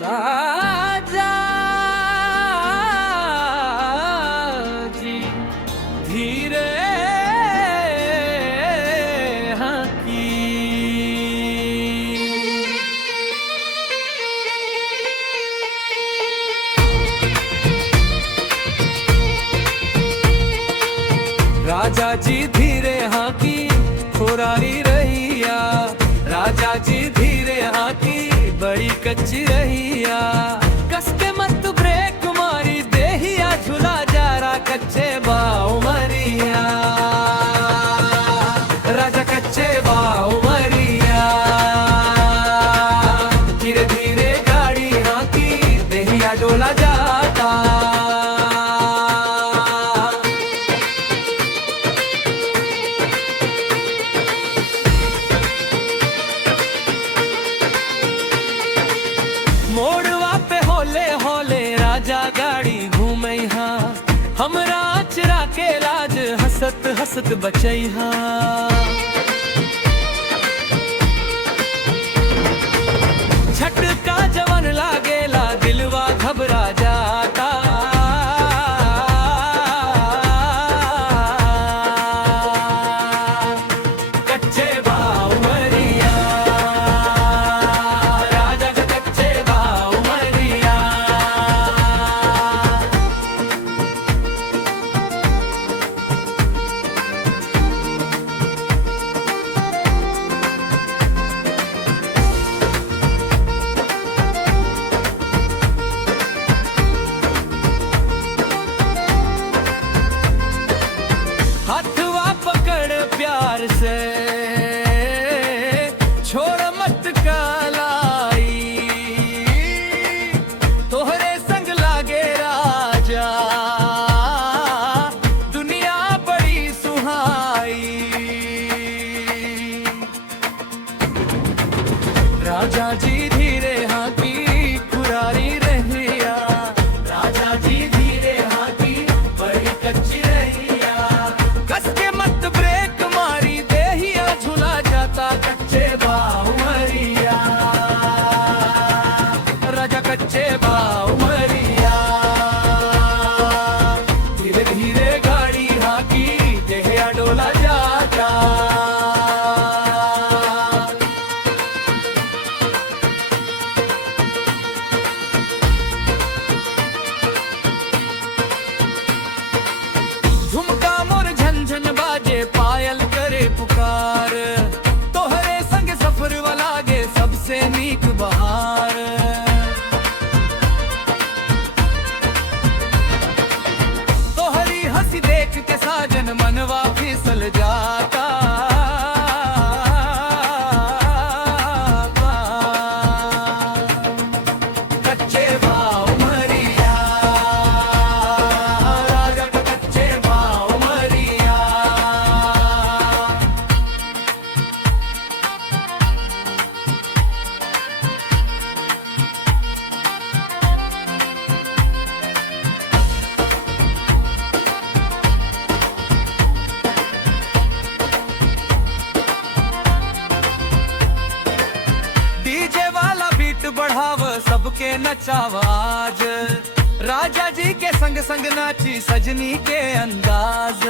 राजा जी धीरे हकी। राजा जी धीरे हाकी खुरारी रहिया। राजा जी धीरे हाकी बड़ी कच्ची रहिया। कसके मत ब्रेक मारी देहिया झूला जा रहा कच्चे बाव मरिया। राजा कच्चे बाव मरिया। धीरे धीरे गाड़ी हाकी देहिया डोला जाता। मोड़वा पे होले होले राजा गाड़ी घूमई हा। हमरा चरा के लाज हसत हसत बचई हा। झटका जवन लागेला दिलवा घबरा जाता। कच्चे भाव मरिया। राजा का कच्चे भाव मरिया। हाथवा पकड़ प्यार से छोड़ मत कलाई। तोहरे संग लागे राजा दुनिया बड़ी सुहाई। राजा जी धीरे हाकी खुरारी रहिया। राजा जी धीरे हाकी बड़ी कच्ची रहिया। कसके मत ब्रेक मारी देहिया झूला जाता। कच्चे बाव मरिया। राजा कच्चे बाव मरिया। धीरे धीरे गाड़ी हाकी देहिया डोला जाता। झुमका मोर झनझन बाजे पायल करे पुकार। तोहरे संग सफर वाला गे सबसे नीक बहार। तोहरी हंसी देख के साजन मनवा फिसल जाता। कच्चे भाव मरिया। राजा का कच्चे भाव मरिया। डीजे वाला बीट बढ़ाव सबके नचावाज। राजा जी के संग संग नाची सजनी के अंदाज।